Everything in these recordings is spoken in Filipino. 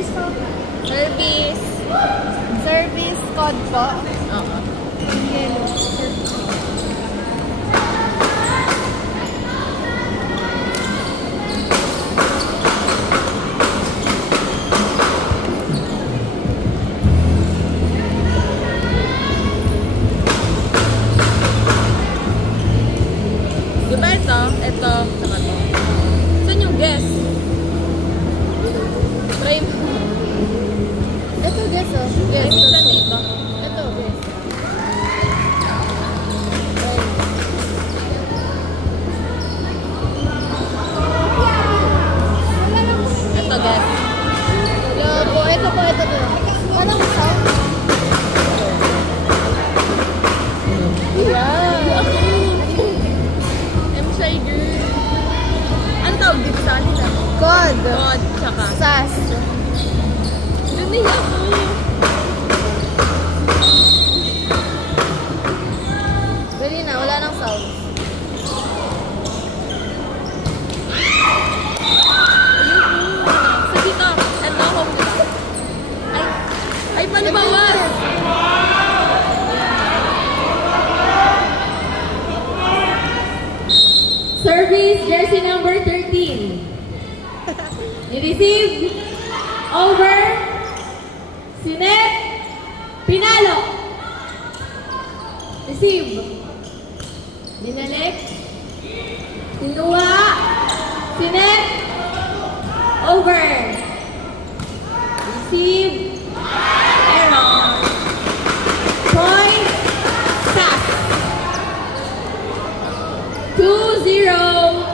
Service. Service code po. Oo. Yellow. Diba ito? Ito. Saka ito. Saan yung guess? Try mo. Ito, guess oh. Guess. Saan dito? Ito, guess. Ito guess. Ito po. Anong sound? Yeah. I'm shy girl. Ano tawag dito sa kanila? God. God. Tsaka. Sas. Dumi ako. Dali na, wala nang sound. So dito. Ito home diba? Ay paano bawas? Service jersey number 13. I-receive over Sinet Pinalo. Receive. Binalik. Kinuha. Sinet over. Receive. Error. Point. Stop. 2-0.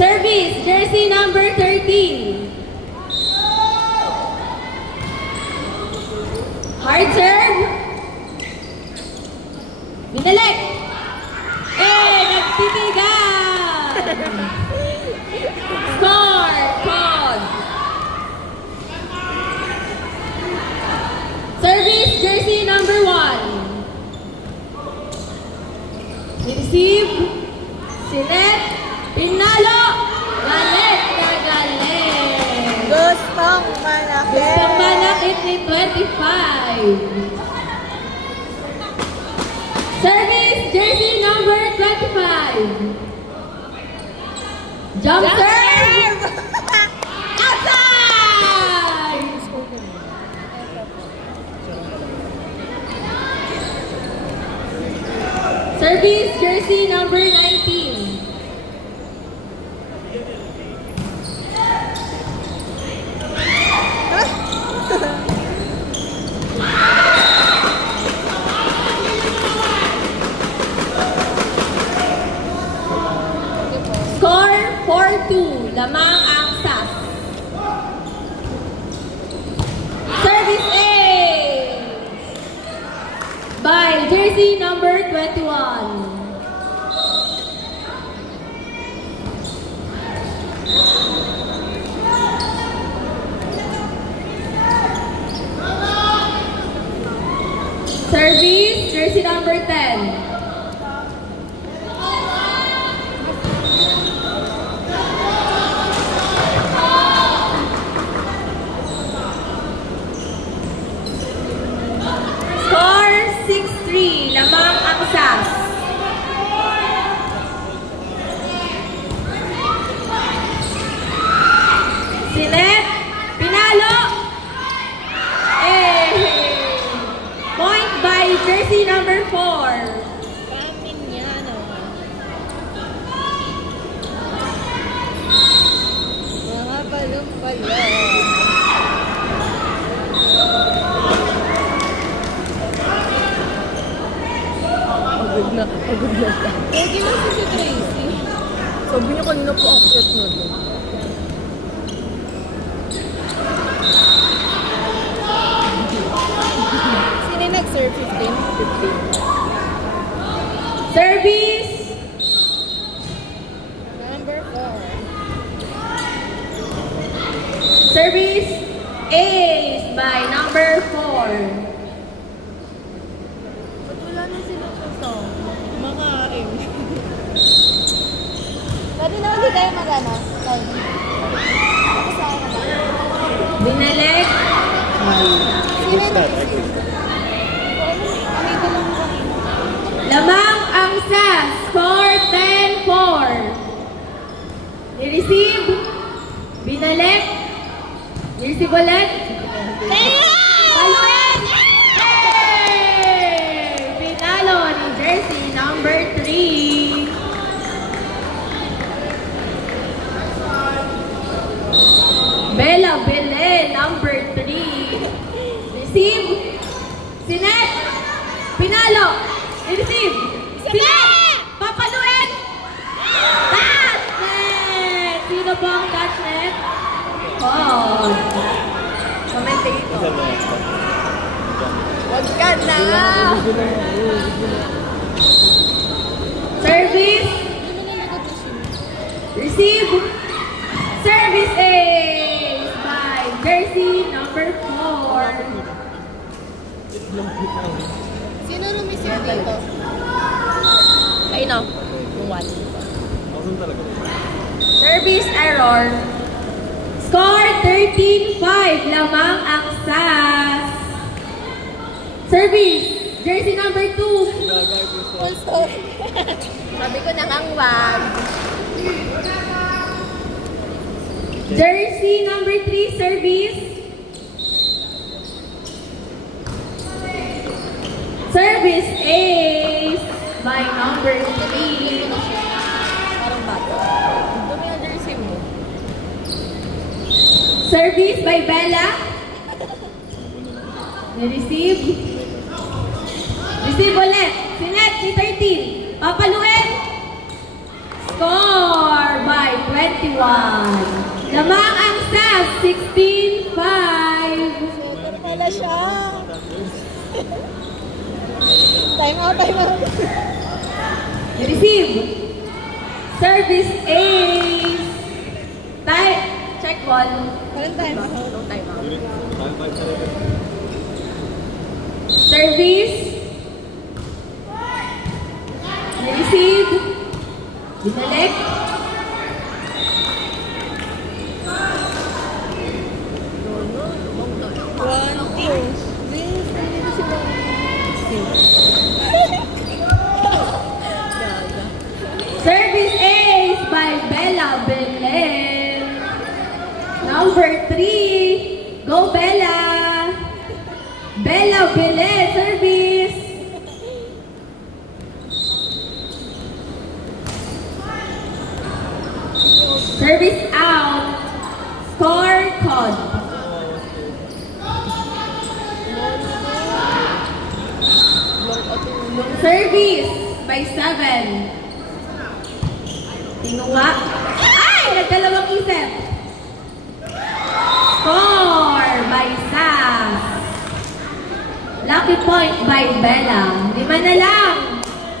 Service, jersey number 13. Hard serve. Binalik. Nagtitigan. Score. Call. Service, jersey number 1. Receive. Sinet. Pinalo. Galit na galit. Gustong manakit. Gustong manakit ni 25. Service, jersey number 25. Jump serve. Outside. Service, jersey number 19. Score 4-2. Lamang ang SAS. Service A by jersey number 21. Service, jersey number 10. Score 6-3. Lamang ang SAS. Sinet, Pinalo. Point by jersey number 4. Kaminyano. Mga palumpalo. Pagod na siya. Ginasa si Tracy. Sabi niya kanina po akyat na doon. Sino yung nag-serve? 15? Service. Number 4. Service ace by number 4. Ba't wala na sila sa song? Makain. Pwede na ulit tayo mag-ano? Live. Ako sa akin naman. Binalik. Lamang ang SAS. Score 10-4. Ni-receive. Binalik. Ni-receive ulit. Paluin! Hey! Pinalo ni jersey number 3. Bella Bele, number 3. Receive. Sinet. Pinalo. Receive. Sinet. Papaluin. Touch net. Sino po ang touch net? Oh. Commentator. Wag ka na! Service. Receive. Service ace by jersey number 4. Sino lumisip dito? Ay no. Yung 1. Service error. Score 13-5. Lamang ang SAS. Service. Jersey number 2. Also, Sabi ko na ang wag. Jersey number 3. Service. Service ace by number 3. Parang bato. Dumi ang jersey mo. Service by Bella. Ni-receive. Receive ulit. Sinet ni 13. Papaluin. Score by 21. Lamang ang SAS. 16-5. super pala siya. Time out, time out. Receive. Service ace. Check ball. Parang time out. No time out. Service. Receive. Binalik. One, two. Please, nandito si Mama. Service ace by Bella Belen. Number 3. Go Bella. Bella Belen. Service. Service out. Score code. Service by 7. Tinuwa. Ay! Nagdalawang isip. Score by SAS. Lucky point by Bella. 5 na lang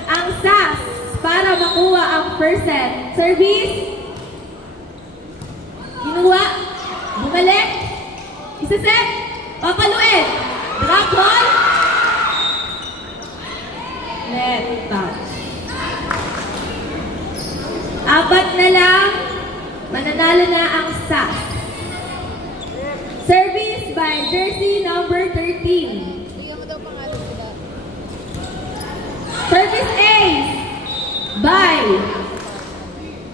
ang SAS para makuha ang first set. Service. Tinuwa. Bumalik. Isa-set. Papaluin. Drop ball. Net touch. 4 na lang, mananalo na ang SAS. Service by jersey number 13. Bigyan mo daw pangalan sila. Service ace by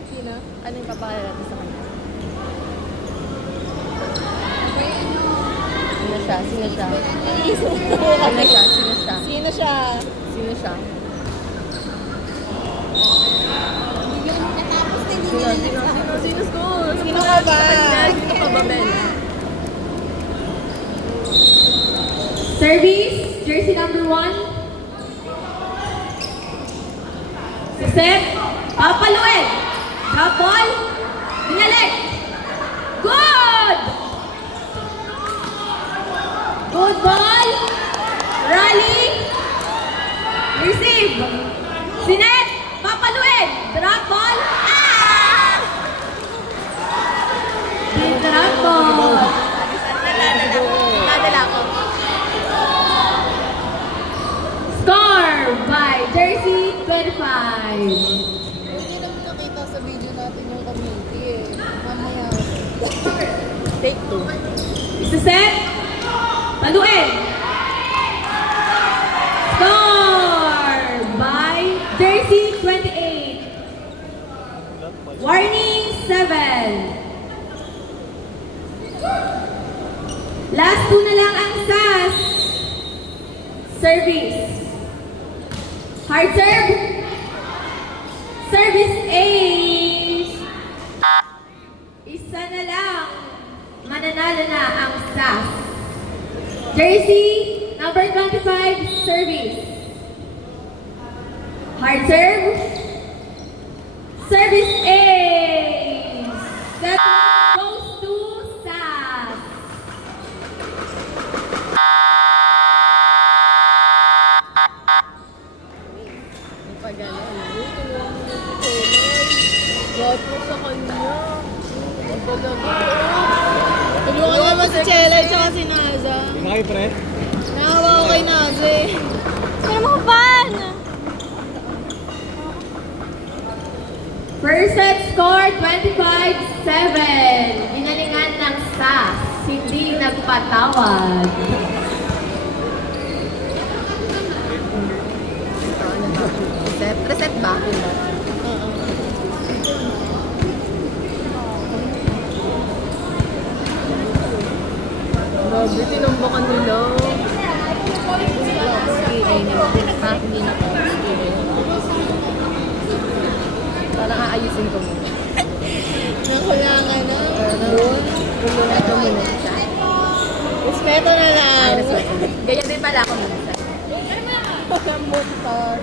Sino? Ano yung papakala natin sa kanya? Sino siya? Sino siya? Iisip mo Sino kami. siya? Sino siya? Sino siya? Sino siya? Bigyan mo natapos na hindi Sino? nila Sino? Sino? Sino school? Sino ka ba? Sino ka ba, Bella? service, jersey number 1. Set, papaluin. Drop ball. Binalik. Good! Good ball. Rally. Receive. Sinet. Papaluin. Drop ball. Ah! Drop ball. Nadala ko. Score by jersey 25. Hindi naman nakita sa video natin yung community eh. Mamaya. Take 2. Isa-set. Paluin. Score by Jersey 28. Warning 7. Last 2 na lang ang SAS. Service. Hard serve. Service ace. Isa na lang. Mananalo na ang SAS. Jersey, number 25, service. Hard serve. Service ace. That goes to SAS. Lahat mo sa kanya. Ang balaga. Tulungan naman si Chela at saka si Naza. Hindi pre. Nakawa ko kay Naza eh. Pero mga fan! First set score, 25-7. Ginalingan ng SAS. Hindi nagpatawad. Reset ba? Grabe, tinambakan nila. Hindi na po. Parang aayusin ko muna. Nakulangan na. Pumunat ko muna siya. Respeto na lang. Ganyan din pala ako muna siya. Motor.